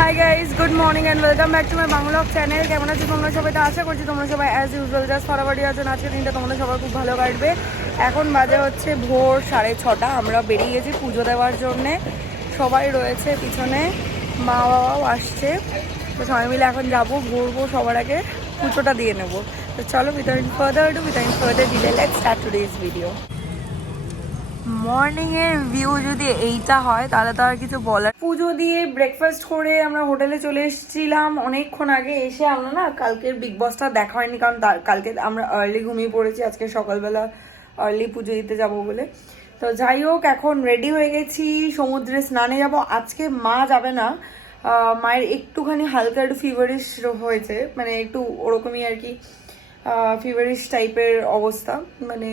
Hi guys, good morning and welcome back to my Bangla channel. কেমন আছো তোমরা সবাই? তো আশা করছি তোমরা সবাই অ্যাজ ইউজুয়াল জাস্ট ফরাবাড়ি আছেন। আজকে দিনটা তোমরা সবাই খুব ভালো কাটবে। এখন বাজে হচ্ছে ভোর 6:30। আমরা বেরিয়ে গেছি পুজো দেওয়ার জন্যে। সবাই রয়েছে পিছনে, মা বাবাও আসছে। তো সবাই মিলে এখন যাবো, ঘুরবো, সবার আগে পুজোটা দিয়ে নেবো। তো চলো, without further delay let's start today's video. মর্নিংয়ের ভিউ যদি এইটা হয় তাহলে তো আর কিছু বলার। পুজো দিয়ে ব্রেকফাস্ট করে আমরা হোটেলে চলে এসেছিলাম অনেকক্ষণ আগে। এসে আমরা না কালকের বিগ বসটা দেখা হয়নি, কারণ কালকে আমরা আর্লি ঘুমিয়ে পড়েছি। আজকে সকালবেলা আর্লি পুজো দিতে যাব বলে। তো যাই হোক, এখন রেডি হয়ে গেছি, সমুদ্রে স্নানে যাব। আজকে মা যাবে না, মায়ের একটুখানি হালকা একটু ফিভারিশ হয়েছে, মানে একটু ওরকমই আর কি, ফিভারিশ টাইপের অবস্থা। মানে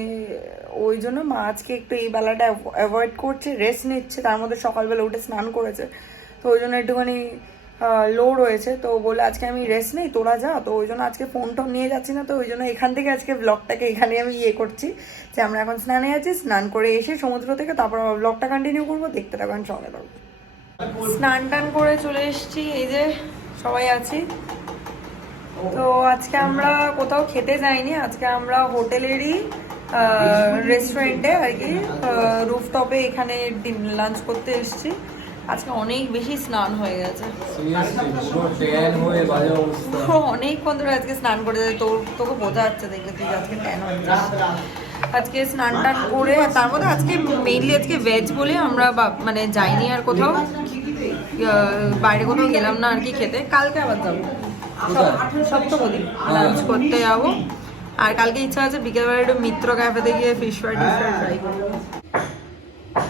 ওই জন্য মা আজকে একটু এই বেলাটা অ্যাভয়েড করছে, রেস্ট নিচ্ছে। তার মধ্যে সকালবেলা উঠে স্নান করেছে, তো ওই জন্য একটুখানি লো রয়েছে। তো বলে আজকে আমি রেস্ট নেই, তোরা যা। তো ওই জন্য আজকে ফোন টোন নিয়ে যাচ্ছি না। তো ওই জন্য এখান থেকে আজকে ব্লগটাকে এখানে আমি করছি যে আমরা এখন স্নানে আছি, স্নান করে এসে সমুদ্র থেকে তারপর ব্লগটা কন্টিনিউ করবো। দেখতে থাকবেন, সঙ্গে থাকবো। স্নান টান করে চলে এসেছি, এই যে সবাই আছি। তো আজকে আমরা কোথাও খেতে যাইনি, আজকে আমরা হোটেলেরই রেস্টুরেন্টে আর কি, রুফটপে এখানে লাঞ্চ করতে এসেছি। আজকে অনেক বেশি স্নান হয়ে গেছে, অনেকক্ষণ ধরে আজকে স্নান করে যায়। তোকে বোঝা যাচ্ছে দেখলে, তুই আজকে ট্যান হয়ে যাচ্ছে। আজকে স্নান টান করে, তার মধ্যে আজকে মেইনলি আজকে ভেজ বলে আমরা মানে যাইনি আর কোথাও, বাইরে কোথাও গেলাম না আর কি খেতে। কালকে আবার যাবো, সপ্তপদী লাঞ্চ করতে যাবো। আর কালকে ইচ্ছা আছে বিকেলবেলা একটু মিত্র ক্যাফেতে গিয়ে ফিশ ফ্রাই ট্রাই করবো।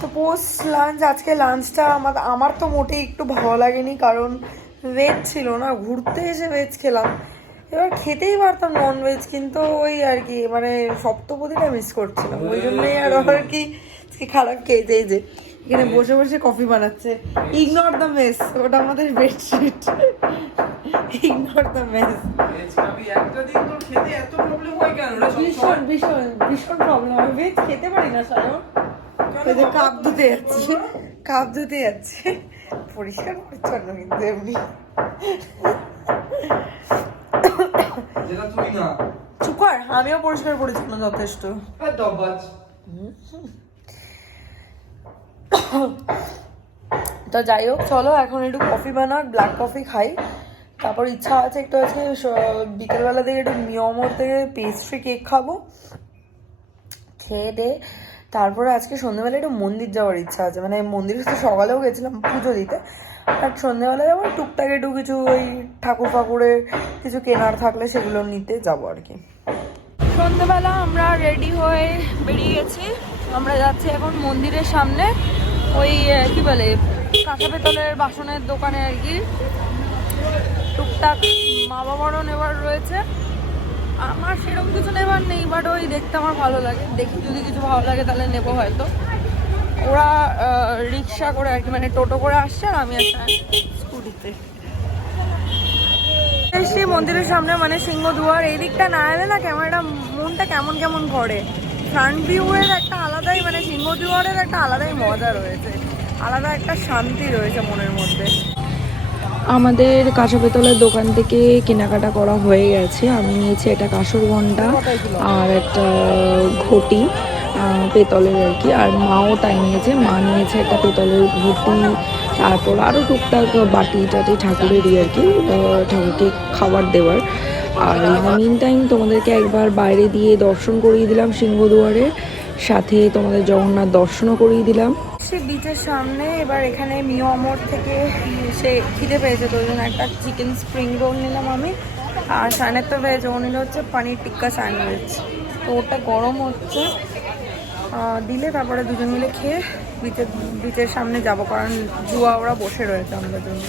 তো পোস্ট লাঞ্চ, আজকে লাঞ্চটা আমার তো মোটেই একটু ভালো লাগেনি, কারণ ভেজ ছিল না। ঘুরতে এসে ভেজ খেলাম, এবার খেতেই পারতাম নন ভেজ, কিন্তু ওই আর কি মানে সপ্তপদীটা মিস করছিলাম। ওই জন্যই আর কি খারাপ খেয়েছে। এই যে এখানে বসে বসে কফি বানাচ্ছে, ইগনোর দ্য মেস, ওটা আমাদের বেডশিট। Ignore the mace. ভীষণ ভীষণ ভীষণ প্রবলেম, আমি ভেজ খেতে পারি না সায়ন। কাপ ধুতে যাচ্ছে, পরিষ্কার পরিচ্ছন্ন কিন্তু এমনি। চুপ কর, আমিও পরিষ্কার পরিচ্ছন্ন যথেষ্ট। তো যাই হোক, চলো এখন একটু কফি বানাক, ব্ল্যাক কফি খাই। তারপর ইচ্ছা আছে একটু আজকে বিকেলবেলা থেকে একটু মিয়মোর থেকে পেস্ট্রি কেক খাবো। খেয়ে দে তারপরে আজকে সন্ধ্যেবেলা একটু মন্দির যাওয়ার ইচ্ছা আছে। মানে মন্দিরে তো সকালেও গেছিলাম পুজো দিতে, আর সন্ধ্যেবেলা যাবো টুকটাক একটু কিছু ওই ঠাকুর ফাকুরের কিছু কেনার থাকলে সেগুলো নিতে যাবো আর কি। সন্ধ্যেবেলা আমরা রেডি হয়ে বেরিয়ে গেছি। আমরা যাচ্ছি এখন মন্দিরের সামনে, ওই কি বলে কাঁচা পেতলের বাসনের দোকানে আর কি। টুকটাক মা বাবারও নেবার রয়েছে, আমার সেরকম কিছু নেবার নেই, বাট ওই দেখতে আমার ভালো লাগে। দেখি যদি কিছু ভালো লাগে তাহলে নেবো হয়তো। ওরা রিক্সা করে আর কি, মানে টোটো করে আসছে, আর আমি একটা স্কুটিতে এসছি মন্দিরের সামনে, মানে সিংহদুয়ার। এই দিকটা না এলে না ক্যামেরাটা মনটা কেমন কেমন করে। ফ্রন্ট ভিউয়ের একটা আলাদাই, মানে সিংহদুয়ারের একটা আলাদাই মজা রয়েছে, আলাদা একটা শান্তি রয়েছে মনের মধ্যে। আমাদের কাঁচা পেতলের দোকান থেকে কেনাকাটা করা হয়ে গেছে। আমি নিয়েছি একটা কাঁসর ঘণ্টা আর একটা ঘটি পেতলের আর কি, আর মাও তাই নিয়েছে। মা নিয়েছে একটা পেতলের ঘটি, তারপর আরও টুকটাক বাটি টাটি ঠাকুরেরই আর কি, ঠাকুরকে খাবার দেওয়ার। আর মিন টাইম তোমাদেরকে একবার বাইরে দিয়ে দর্শন করিয়ে দিলাম সিংহদুয়ারের সাথে, তোমাদের জগন্নাথ দর্শনও করিয়ে দিলাম সে বিচের সামনে। এবার এখানে মিয়মোর থেকে সে খিদে পেয়েছে, তো ওই জন্য একটা চিকেন স্প্রিং রোল নিলাম আমি, আর সায়নের তো ভেজ, ও নিল হচ্ছে পনির টিক্কা স্যান্ডউইচ। তো ওটা গরম হচ্ছে, দিলে তারপরে দুজন মিলে খেয়ে বিচের সামনে যাব, কারণ জুয়া ওরা বসে রয়েছে আমাদের জন্য।